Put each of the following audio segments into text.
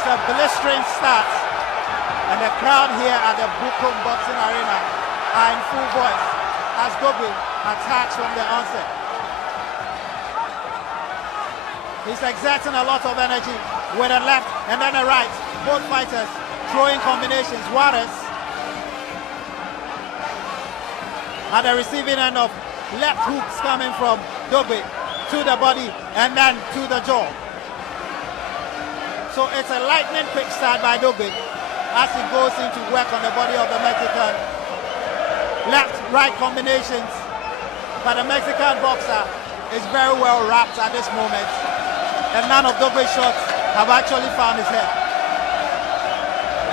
It's a blistering start, and the crowd here at the Bukom Boxing Arena are in full voice as Dogboe attacks from the onset. He's exerting a lot of energy with a left and then a right. Both fighters throwing combinations. Juarez at the receiving end of left hooks coming from Dogboe to the body and then to the jaw. So it's a lightning quick start by Dogboe as he goes in to work on the body of the Mexican. Left-right combinations, but the Mexican boxer is very well wrapped at this moment, and none of Dogboe's shots have actually found his head.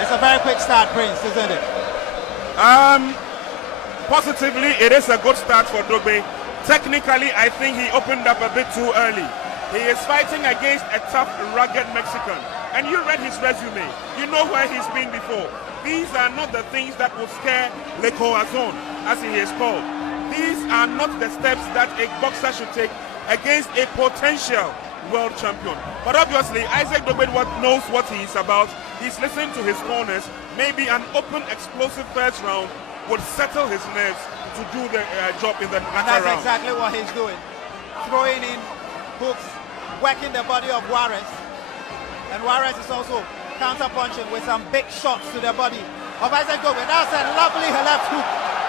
It's a very quick start, Prince, isn't it? Positively, it is a good start for Dogboe. Technically, I think he opened up a bit too early. He is fighting against a tough, rugged Mexican. And you read his resume. You know where he's been before. These are not the things that will scare Le Corazon, as he is called. These are not the steps that a boxer should take against a potential world champion. But obviously, Isaac Dogboe knows what he is about. He's listening to his corners. Maybe an open, explosive first round would settle his nerves to do the job in the latter round. That's exactly what he's doing. Throwing in hooks, working the body of Juarez. And Juarez is also counter-punching with some big shots to the body of Isaac Dogboe. That's a lovely left hook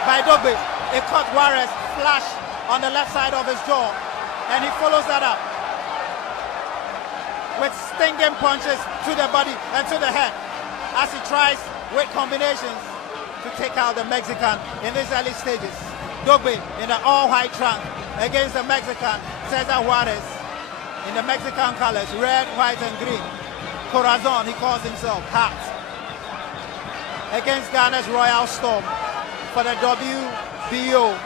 by Dogboe. It caught Juarez flush on the left side of his jaw. And he follows that up with stinging punches to the body and to the head as he tries with combinations to take out the Mexican in these early stages. Dogboe in the all-white trunk against the Mexican Cesar Juarez in the Mexican colors, red, white, and green. Corazon, he calls himself, hat. Against Ghana's Royal Storm for the WBO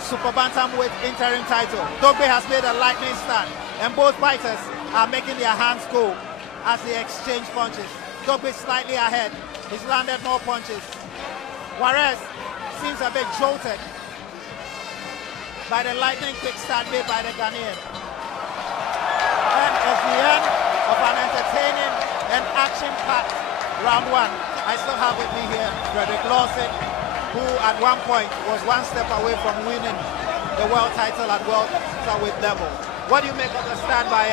Super Bantamweight interim title. Dogboe has made a lightning start, and both fighters are making their hands go as they exchange punches. Dogboe slightly ahead. He's landed more punches. Juarez seems a bit jolted by the lightning quick start made by the Ghanaian. And it's the end of an entertaining and action-packed round one. I still have with me here Frederick Lawson, who at one point was one step away from winning the world title at welterweight level. What do you make of the start by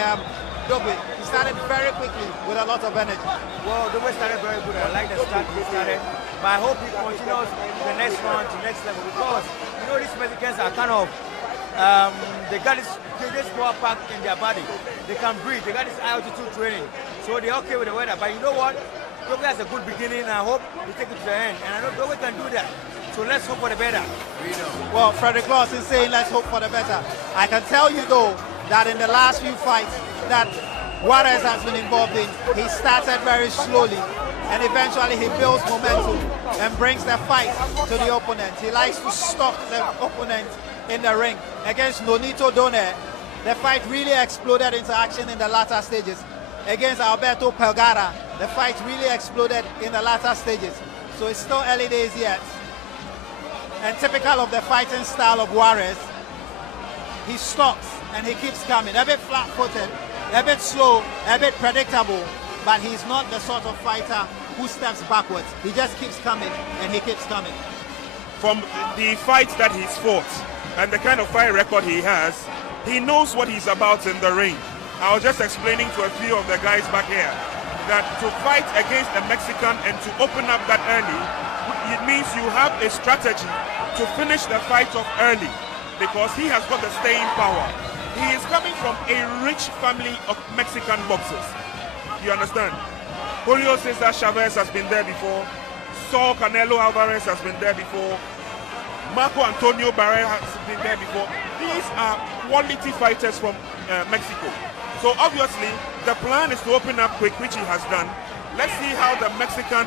Dogboe? He started very quickly with a lot of energy. Well, Dogboe started very good. I like the start he started, but I hope he continues the next round to next level, because you know these Mexicans are kind of they got this power pack in their body. They can breathe. They got this altitude training, so they're okay with the weather. But you know what? Dogboe has a good beginning, and I hope he take it to the end. And I know Dogboe can do that. So let's hope for the better. Well, Frederick Lawson is saying let's hope for the better. I can tell you though that in the last few fights that Juarez has been involved in, he started very slowly, and eventually he builds momentum and brings the fight to the opponent. He likes to stalk the opponent in the ring. Against Nonito Doe, the fight really exploded into action in the latter stages. Against Alberto Pelgara, the fight really exploded in the latter stages. So it's still early days yet. And typical of the fighting style of Juarez, he stalks and he keeps coming. A bit flat-footed, a bit slow, a bit predictable, but he's not the sort of fighter who steps backwards. He just keeps coming and he keeps coming. From the fights that he's fought and the kind of fight record he has, he knows what he's about in the ring. I was just explaining to a few of the guys back here that to fight against a Mexican and to open up that early, it means you have a strategy to finish the fight off early, because he has got the staying power. He is coming from a rich family of Mexican boxers. You understand? Julio Cesar Chavez has been there before. Saul Canelo Alvarez has been there before. Marco Antonio Barrera has been there before. These are quality fighters from Mexico. So obviously, the plan is to open up quick, which he has done. Let's see how the Mexican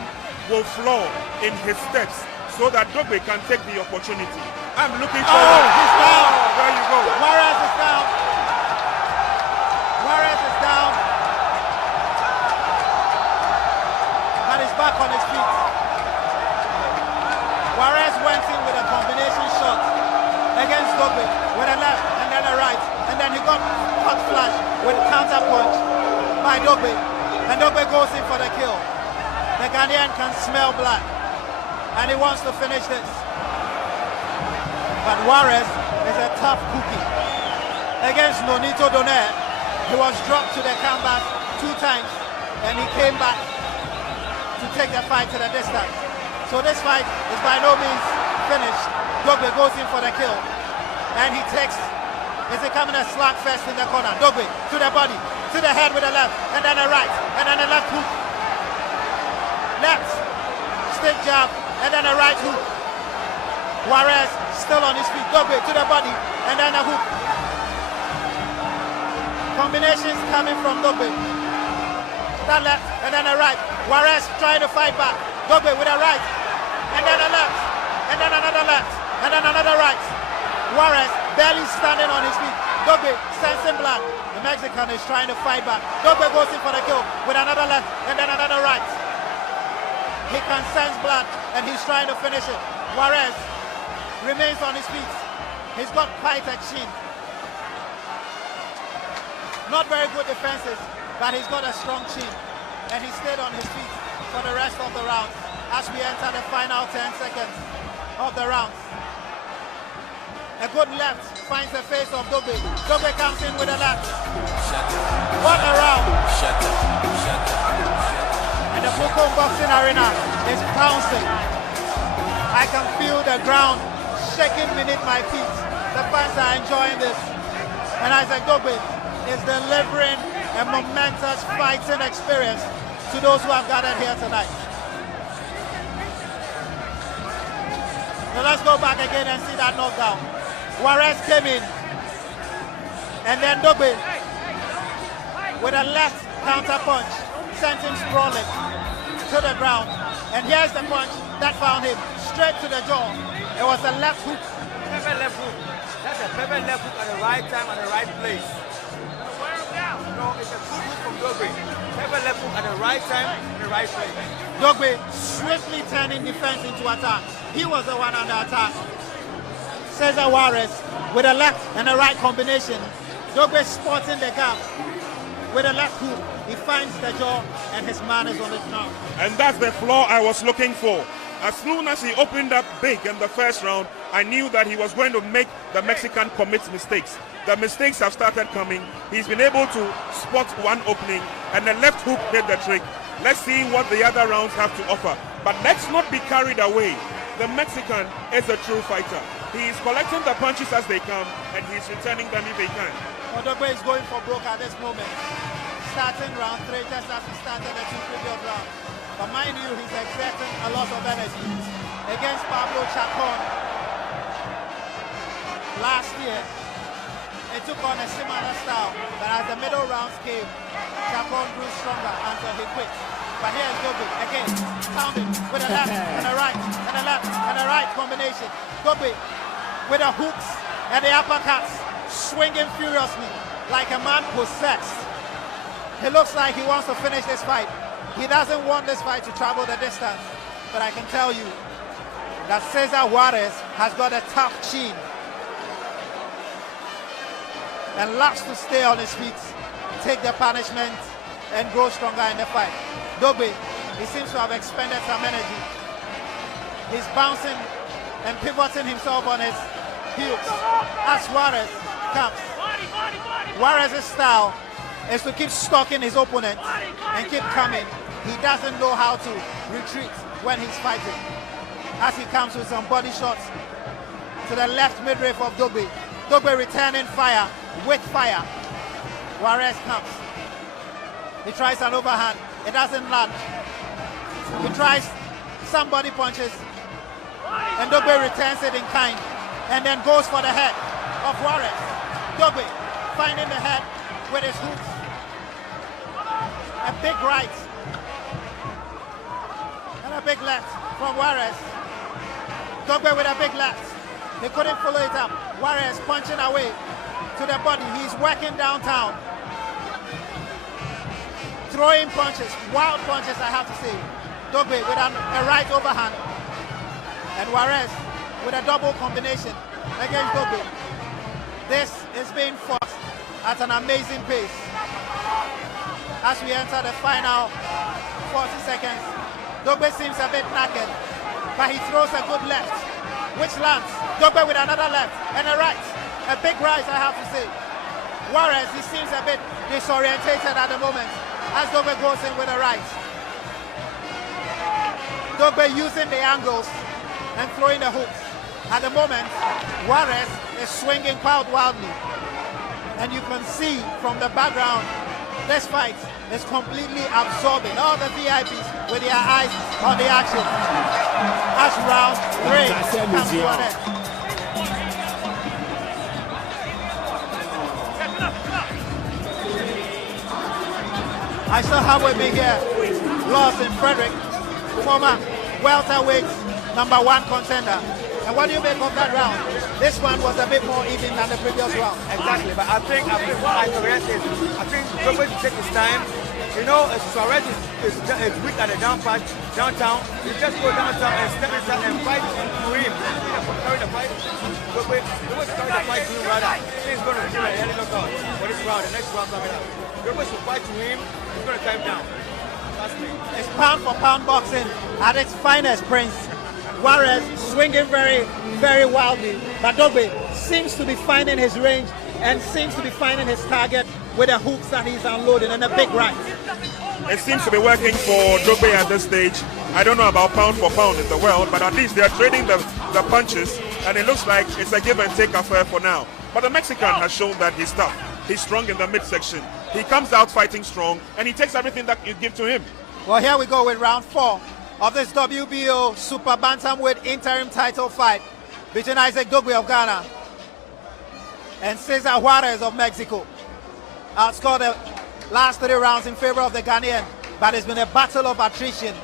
will flow in his steps so that Dogboe can take the opportunity. I'm looking forward. Oh, he's down. There you go. Juarez is down. Juarez is down. And he's back on his feet. Juarez went in with a combination shot against Dogboe with a left and then a right. And then he got caught flush with a counter punch by Dogboe. And Dogboe goes in for the kill. The Ghanaian can smell blood, and he wants to finish this. But Juarez is a tough cookie. Against Nonito Donaire, he was dropped to the canvas 2 times, and he came back to take the fight to the distance. So this fight is by no means finished. Dogboe goes in for the kill, and he takes, is becoming a slugfest in the corner. Dogboe to the body, to the head with a left, and then a right, and then a left hook. Left, stick jab, and then a right hook. Juarez still on his feet. Dogboe to the body, and then a hook. Combinations coming from Dogboe. That left, and then a right. Juarez trying to fight back. Dogboe with a right, and then a left, and then another left, and then another right. Juarez barely standing on his feet. Dogboe sensing blood. The Mexican is trying to fight back. Dogboe goes in for the kill with another left, and then another right. He can sense blood, and he's trying to finish it. Juarez remains on his feet. He's got quite a chin. Not very good defenses, but he's got a strong chin. And he stayed on his feet for the rest of the round as we enter the final 10 seconds of the round. A good left finds the face of Dogboe. Dogboe comes in with a left. What a round! And the Bukom Boxing Arena is bouncing. I can feel the ground shaking beneath my feet. The fans are enjoying this. And Isaac Dogboe is delivering a momentous fighting experience to those who have gathered here tonight. So let's go back again and see that knockdown. Juarez came in, and then Dogboe with a left counter punch sent him sprawling to the ground. And here's the punch that found him straight to the jaw. It was a left hook. Perfect left hook. That's a perfect left hook at the right time and the right place. No, it's a good hook from Dogboe. Perfect left hook at the right time and the right place. Dogboe swiftly turning defense into attack. He was the one under attack. Cesar Juarez with a left and a right combination. Dogboe spotting the gap with a left hook. He finds the jaw, and his man is on the ground. And that's the flaw I was looking for. As soon as he opened up big in the first round, I knew that he was going to make the Mexican commit mistakes. The mistakes have started coming. He's been able to spot one opening, and the left hook did the trick. Let's see what the other rounds have to offer. But let's not be carried away. The Mexican is a true fighter. He is collecting the punches as they come, and he's returning them if he can. Dogboe is going for broke at this moment. Starting round 3 just as he started the 2 previous rounds. But mind you, he's exerting a lot of energy. Against Pablo Chacon last year, it took on a similar style, but as the middle rounds came, Chacon grew stronger until he quit. But here's Dogboe again, pounding with a left and a right and a left and a right combination. Dogboe with the hooks and the uppercuts, swinging furiously like a man possessed. He looks like he wants to finish this fight. He doesn't want this fight to travel the distance. But I can tell you that Cesar Juarez has got a tough chin and loves to stay on his feet, take the punishment, and grow stronger in the fight. Dogboe, he seems to have expended some energy. He's bouncing and pivoting himself on his heels as Juarez comes. Juarez's style is to keep stalking his opponent and keep coming. He doesn't know how to retreat when he's fighting. As he comes with some body shots to the left midriff of Dogboe. Dogboe returning fire with fire. Juarez comes. He tries an overhand. It doesn't land. He tries some body punches. And Dogboe returns it in kind. And then goes for the head of Juarez. Dogboe finding the head with his hooks. A big right. And a big left from Juarez. Dogboe with a big left. He couldn't follow it up. Juarez punching away to the body. He's working downtown. Throwing punches, wild punches I have to say. Dogboe with a right overhand. And Juarez with a double combination against Dogboe. This is being fought at an amazing pace. as we enter the final 40 seconds. Dogboe seems a bit knackered, but he throws a good left, which lands. Dogboe with another left and a right. A big right, I have to say. Juarez, he seems a bit disorientated at the moment as Dogboe goes in with a right. Dogboe using the angles and throwing the hooks. At the moment, Juarez is swinging quite wildly. And you can see from the background, this fight is completely absorbing all the VIPs with their eyes on the action. As round 3 comes to an end. I still have with me here Lawson Frederick, former welterweight #1 contender. And what do you make of that round? This one was a bit more even than the previous round. Exactly, but I think what I suggest is, I think Dogboe to take his time. You know, Juarez is weak at the downtown. You just go downtown and step inside and fight to him. Carry the fight. Dogboe carry the fight to him rather. He's going to do a early knockout for this round, the next round coming up. Dogboe should fight to him. He's going to time down. That's me. It's pound for pound boxing at its finest, Prince. Juarez swinging very, very wildly, but Dogboe seems to be finding his range and seems to be finding his target with the hooks that he's unloading and a big right. It seems to be working for Dogboe at this stage. I don't know about pound for pound in the world, but at least they're trading the punches, and it looks like it's a give and take affair for now. But the Mexican has shown that he's tough. He's strong in the midsection. He comes out fighting strong, and he takes everything that you give to him. Well, here we go with round 4 of this WBO Super Bantamweight interim title fight between Isaac Dogboe of Ghana and Cesar Juarez of Mexico. Outscored the last 3 rounds in favor of the Ghanaian, but it's been a battle of attrition.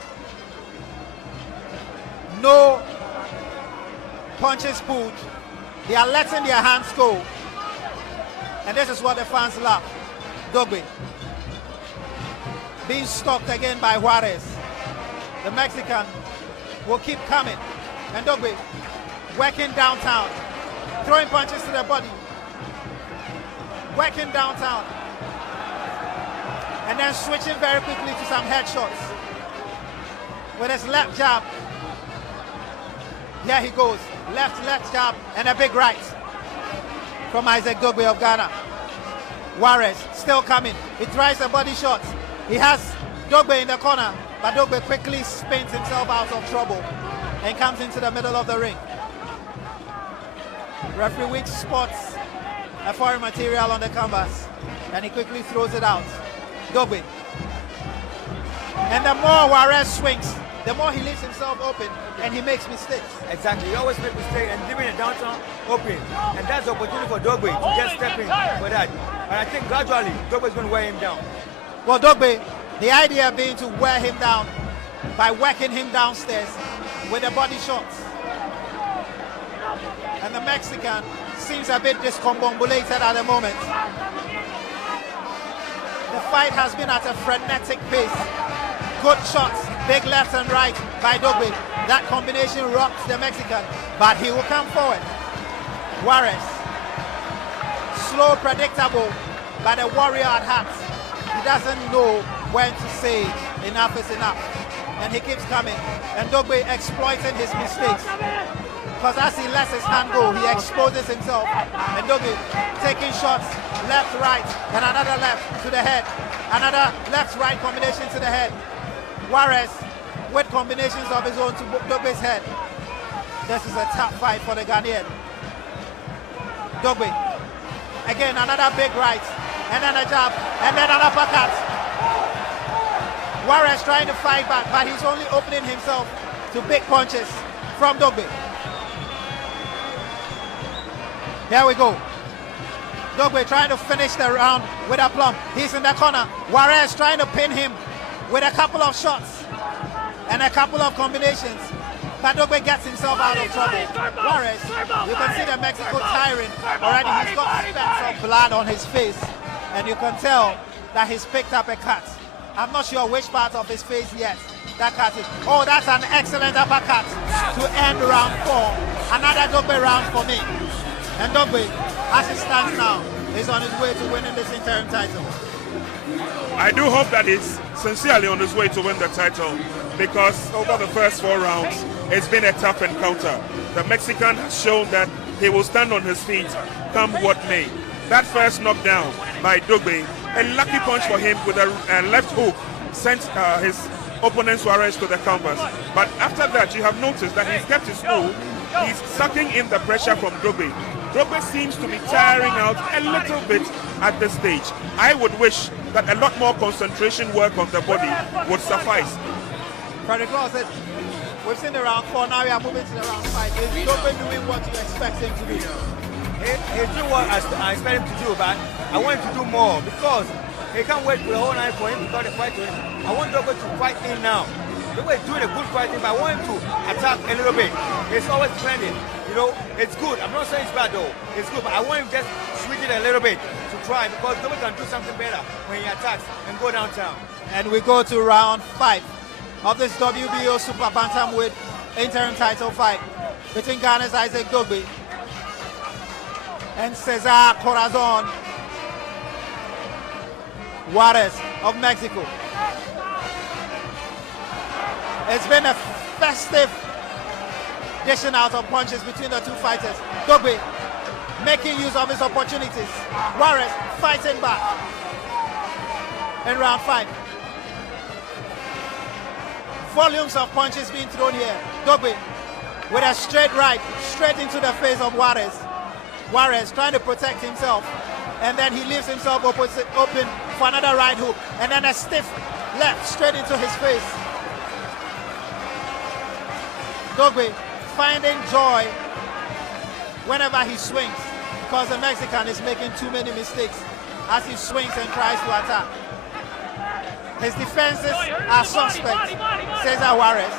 No punches pulled. They are letting their hands go. And this is what the fans love. Dogboe being stalked again by Juarez. The Mexican will keep coming. And Dogboe working downtown, throwing punches to the body, working downtown, and then switching very quickly to some headshots with his left jab. Here he goes, left jab, and a big right from Isaac Dogboe of Ghana. Juarez still coming. He tries a body shot. He has Dogboe in the corner, but Dogboe quickly spins himself out of trouble and comes into the middle of the ring. Referee Weeks spots a foreign material on the canvas, and he quickly throws it out. Dogboe. And the more Juarez swings, the more he leaves himself open, and he makes mistakes. Exactly, he always makes mistakes and leaving the downtown open. And that's the opportunity for Dogboe to just step in for that. And I think gradually, Dogboe is going to wear him down. Well, Dogboe, the idea being to wear him down by working him downstairs with the body shots. And the Mexican seems a bit discombobulated at the moment. The fight has been at a frenetic pace. Good shots, big left and right by Dogboe. That combination rocks the Mexican, but he will come forward. Juarez, slow, predictable, but a warrior at heart. He doesn't know when to say enough is enough. And he keeps coming. And Dogboe exploiting his mistakes. Because as he lets his hand go, he exposes himself. And Dogboe taking shots, left, right, and another left to the head. Another left-right combination to the head. Juarez with combinations of his own to Dogboe's head. This is a tough fight for the Ghanaian. Dogboe, again another big right, and then a jab, and then an uppercut. Juarez trying to fight back, but he's only opening himself to big punches from Dogboe. Here we go. Dogboe trying to finish the round with a plumb. He's in the corner. Juarez trying to pin him with a couple of shots and a couple of combinations. But Dogboe gets himself out of trouble. Juarez, you can see the Mexico tiring already. He's got specks of blood on his face, and you can tell that he's picked up a cut. I'm not sure which part of his face yet that cut is. Oh, that's an excellent uppercut to end round 4. Another Dogboe round for me. And Dogboe, as it stands now, is on his way to winning this interim title. I do hope that he's sincerely on his way to win the title, because over the first 4 rounds, it's been a tough encounter. The Mexican has shown that he will stand on his feet, come what may. That first knockdown by Dogboe, a lucky punch for him with a left hook, sent his opponent Juarez to the canvas. But after that, you have noticed that he's kept his cool. He's sucking in the pressure from Dogboe. Dogboe seems to be tiring out a little bit at this stage. I would wish that a lot more concentration work on the body would suffice. Frederick Law said, we've seen the round 4, now we are moving to the round 5. Is Dogboe doing what you expect him to do? He's doing what I expect him to do, but I want him to do more, because he can't wait for the whole night for him to start the fight to him. I want Dogboe to fight in now. Dogboe is doing a good fighting, but I want him to attack a little bit. It's always defending. You know, it's good. I'm not saying it's bad though. It's good, but I want him just switch it a little bit to try, because Dogboe can do something better when he attacks and go downtown. And we go to round 5 of this WBO Super Bantamweight interim title fight between Ghana's Isaac Dogboe and Cesar Corazon Juarez of Mexico. It's been a festive dishing out of punches between the two fighters. Dogboe making use of his opportunities. Juarez fighting back in round 5. Volumes of punches being thrown here. Dogboe with a straight right, straight into the face of Juarez. Juarez trying to protect himself, and then he leaves himself open for another right hook, and then a stiff left straight into his face. Dogboe finding joy whenever he swings, because the Mexican is making too many mistakes as he swings and tries to attack. His defenses are suspect, Cesar Juarez.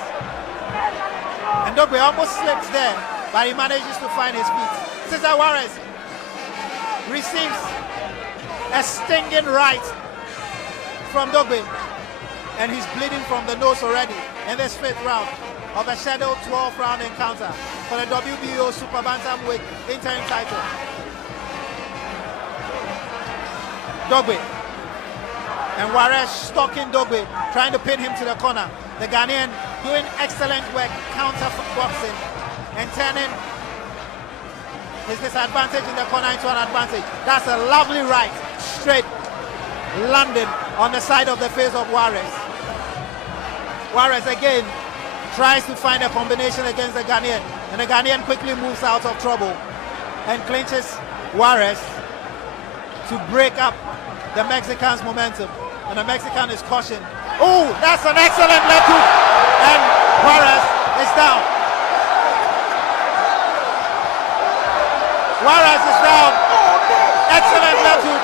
And Dogboe almost slips there, but he manages to find his feet. Cesar Juarez receives a stinging right from Dogboe, and he's bleeding from the nose already in this 5th round of the scheduled 12-round encounter for the WBO Super Bantamweight interim title. Dogboe and Juarez stalking Dogboe, trying to pin him to the corner. The Ghanaian doing excellent work counter boxing and turning his disadvantage in the corner into an advantage. That's a lovely right, straight, landing on the side of the face of Juarez. Juarez again tries to find a combination against the Ghanaian, and the Ghanaian quickly moves out of trouble and clinches Juarez to break up the Mexican's momentum. And the Mexican is cautioned. Oh, that's an excellent left hook, and Juarez is down. Juarez is down. Excellent left hook.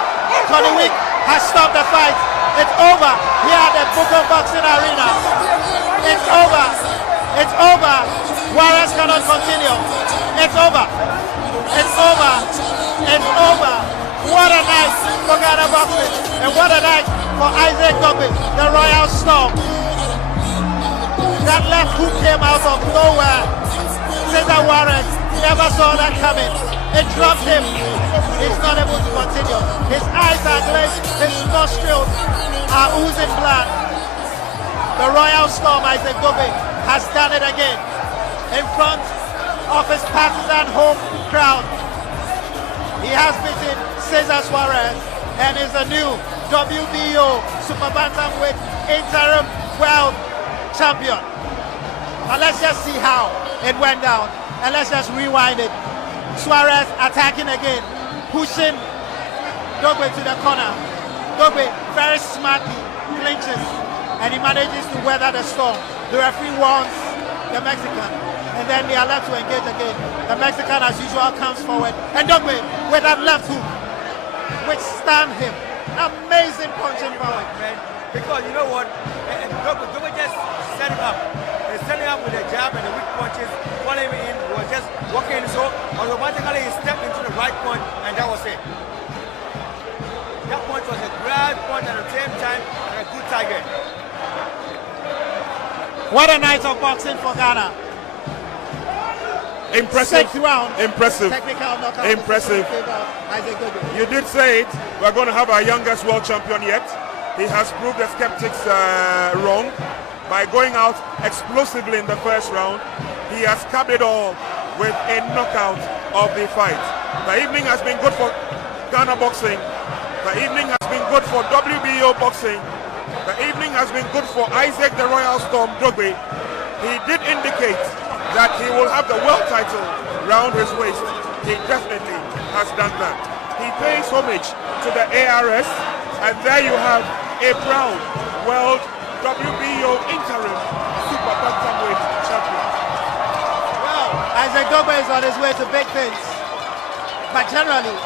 Tony Wick has stopped the fight. It's over here at the Booker Boxing Arena. It's over. It's over. Juarez cannot continue. It's over. It's over. It's over. What a night for Ghana boxing, and what a night for Isaac Dogboe, the Royal Storm. That left hook came out of nowhere. Cesar Juarez never saw that coming. It dropped him. He's not able to continue. His eyes are glazed. His nostrils are oozing blood. The Royal Storm, Isaac Dogboe, has done it again in front of his partisan home crowd. He has beaten Cesar Juarez and is the new WBO Super Bantamweight interim world champion. But let's just see how it went down, and let's just rewind it. Juarez attacking again, pushing Dogboe to the corner. Dogboe very smartly clinches, and he manages to weather the storm. The referee warns the Mexican, and then they are left to engage again. The Mexican, as usual, comes forward, and Dogboe with that left hook withstand him. Amazing punching power, man. Because you know what? Dogboe just set him up. He set him up with a jab and the weak punches, following him in, was just walking, so automatically he stepped into the right punch, and that was it. That punch was a great punch at the same time, and a good target. What a night of boxing for Ghana. Impressive. 6th round. Impressive. Technical knockout. Impressive. Isaac Dogboe. You did say it. We're going to have our youngest world champion yet. He has proved the skeptics wrong by going out explosively in the first round. He has capped it all with a knockout of the fight. The evening has been good for Ghana boxing. The evening has been good for WBO boxing. The evening has been good for Isaac the Royal Storm Dogboe. He did indicate that he will have the world title round his waist. He definitely has done that. He pays homage to the ARS, and there you have a proud world WBO interim super bantamweight champion. Well, Isaac Dogboe is on his way to big things. But generally,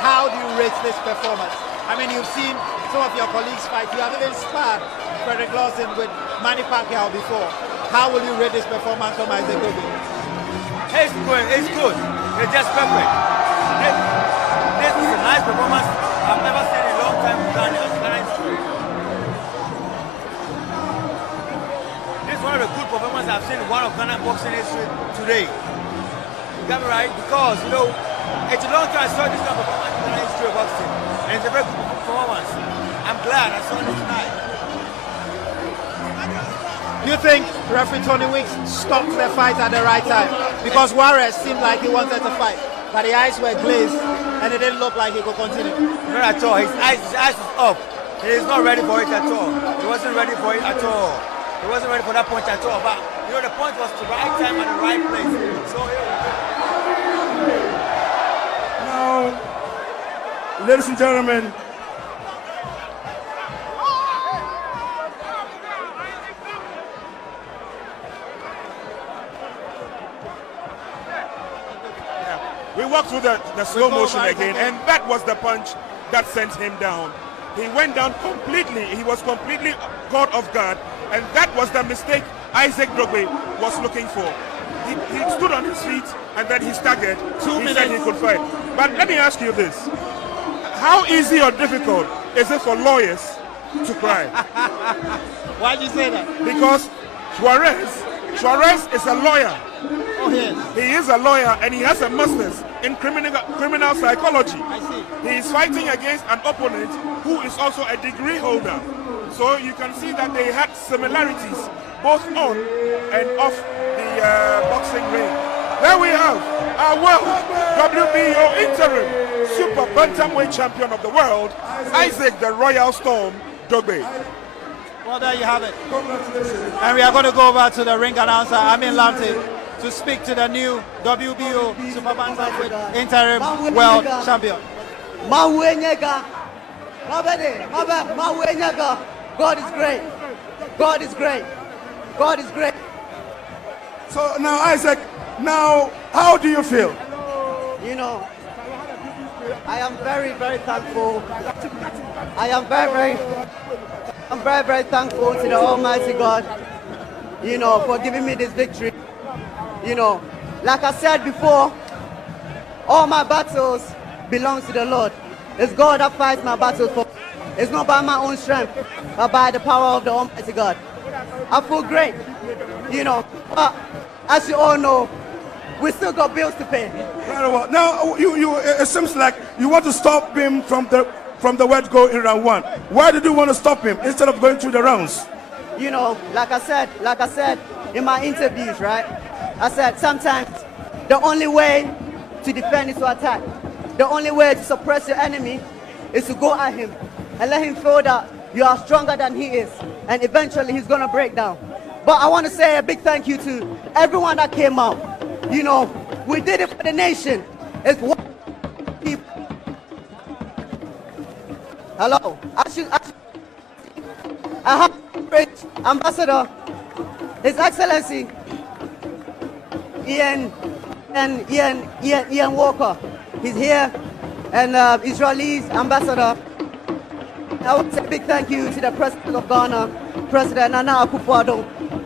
how do you rate this performance? I mean, you've seen some of your colleagues fight. You have even sparred Frederick Lawson with Manny Pacquiao before. How will you rate this performance from Isaac Dogboe? It's good. It's good. It's just perfect. This is a nice performance. I've never seen in a long time. This is one of the good performances I've seen in one of Ghana boxing history today. You got me right? Because, you know, it's a long time I saw this kind of performance in Ghana history of boxing. And it's a very good performance. I'm glad I saw it tonight. Do you think referee Tony Weeks stopped the fight at the right time? Because Juarez seemed like he wanted to fight, but the eyes were glazed and it didn't look like he could continue. Not at all. His eyes is off. He is not ready for it at all. He wasn't ready for it at all. He wasn't ready for that punch at all. But you know, the punch was the right time and the right place. So now, ladies and gentlemen, we walked through the slow motion again, and that was the punch that sent him down. He went down completely. He was completely caught off guard, and that was the mistake Isaac Dogboe was looking for. He stood on his feet, and then he staggered. 2 minutes. He said he could fight. But let me ask you this. How easy or difficult is it for lawyers to cry? Why do you say that? Because Juarez is a lawyer. Oh, yes. He is a lawyer, and he has a master's in criminal psychology. I see. He is fighting against an opponent who is also a degree holder. So you can see that they had similarities both on and off the boxing ring. There we have our world WBO interim super bantamweight champion of the world, Isaac the Royal Storm Dogboe. Well, there you have it. And we are going to go over to the ring announcer, Amin Lamte, to speak to the new WBO Super Bantamweight interim world champion. God is great. God is great. God is great. so now Isaac, now how do you feel? You know, I am very, very thankful. I am very, very thankful to the Almighty God, you know, for giving me this victory. You know, like I said before, all my battles belong to the Lord. It's God that fights my battles for me. It's not by my own strength, but by the power of the Almighty God. I feel great, you know, but as you all know, we still got bills to pay. Very well. Now, it seems like you want to stop him from the word go in round one. Why did you want to stop him instead of going through the rounds? You know, like I said in my interviews, right? I said sometimes the only way to defend is to attack. The only way to suppress your enemy is to go at him and let him feel that you are stronger than he is, and eventually he's gonna break down. But I want to say a big thank you to everyone that came out. You know, we did it for the nation. It's one people. Hello. I have great Ambassador, His Excellency Ian Walker. He's here, and Israeli's ambassador. I want to say a big thank you to the President of Ghana, President Nana Akufo-Addo.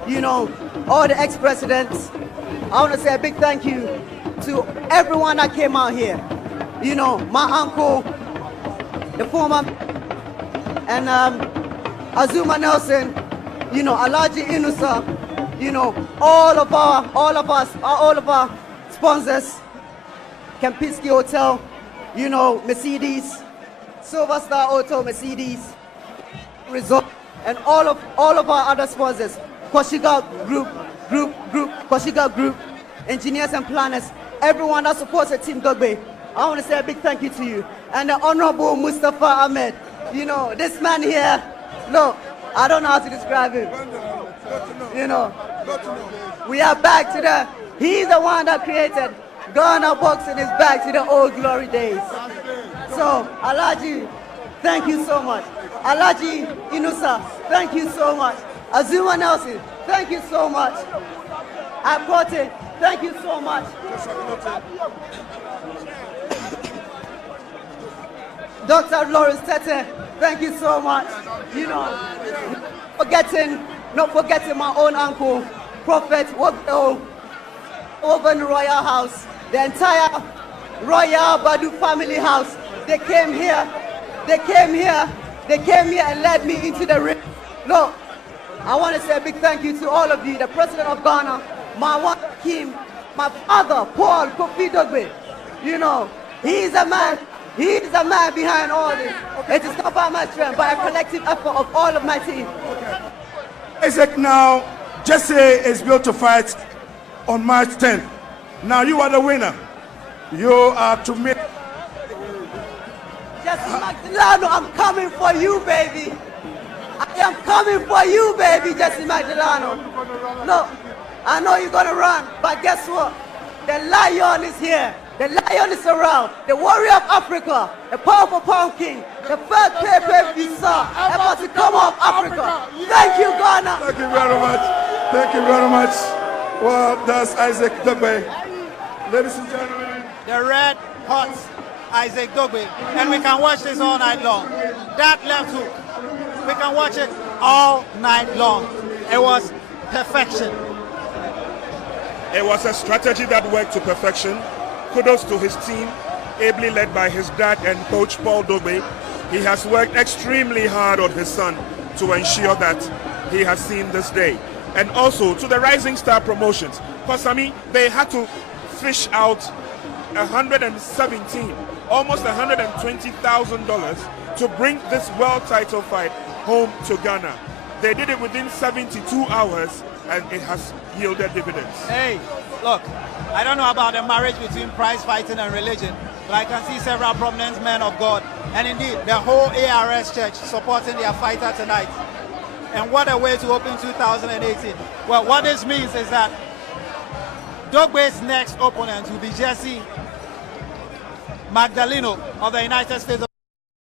You know, all the ex-presidents. I want to say a big thank you to everyone that came out here. You know, my uncle, the former, and Azuma Nelson, you know, Alaji Inusa, you know, all of our sponsors, Kempinski Hotel, you know, Mercedes, Silver Star Auto, Mercedes, Resort, and all of our other sponsors, Koshiga Group, Koshiga Group, engineers and planners, everyone that supports the Team Dogboe. I want to say a big thank you to you. And the Honorable Mustafa Ahmed, you know, this man here, look, I don't know how to describe him. You know, we are back to the, he's the one that created Ghana boxing is back to the old glory days. So, Alhaji, thank you so much. Alhaji Inusa, thank you so much. Azuma Nelson, thank you so much. Apote, thank you so much. Dr. Lawrence Tete, thank you so much. You know, not forgetting my own uncle, Prophet Wogdo, over the Royal House, the entire Royal Badu family house. They came here and led me into the ring. Look, I want to say a big thank you to all of you, the President of Ghana, my one Kim, my father, Paul Kofi Dogboe. You know, he's a man behind all this. It is not by my strength, but a collective effort of all of my team. Isaac, now, Jesse is built to fight on March 10th. Now you are the winner. You are to meet. Jesse Magdaleno, I'm coming for you, baby. I am coming for you, baby, Jesse Magdaleno. Look, I know you're gonna run, but guess what? The lion is here. The lion is around. The warrior of Africa, the powerful pound king, the first paper we saw about to come off Africa. Thank you, Ghana. Thank you very much. Thank you very much. Well, that's Isaac Dogboe. Ladies and gentlemen, The red hot Isaac Dogboe. And we can watch this all night long. That left hook, we can watch it all night long. It was perfection. It was a strategy that worked to perfection. Kudos to his team, ably led by his dad and coach Paul Dogboe. He has worked extremely hard on his son to ensure that he has seen this day. And also to the Rising Star Promotions, because I mean, they had to fish out 117, almost $120,000 to bring this world title fight home to Ghana. They did it within 72 hours and it has yielded dividends. Hey, look, I don't know about the marriage between prize fighting and religion, but I can see several prominent men of God, and indeed the whole ARS church supporting their fighter tonight. And what a way to open 2018. Well, what this means is that Dogboe's next opponent will be Jesse Magdaleno of the United States of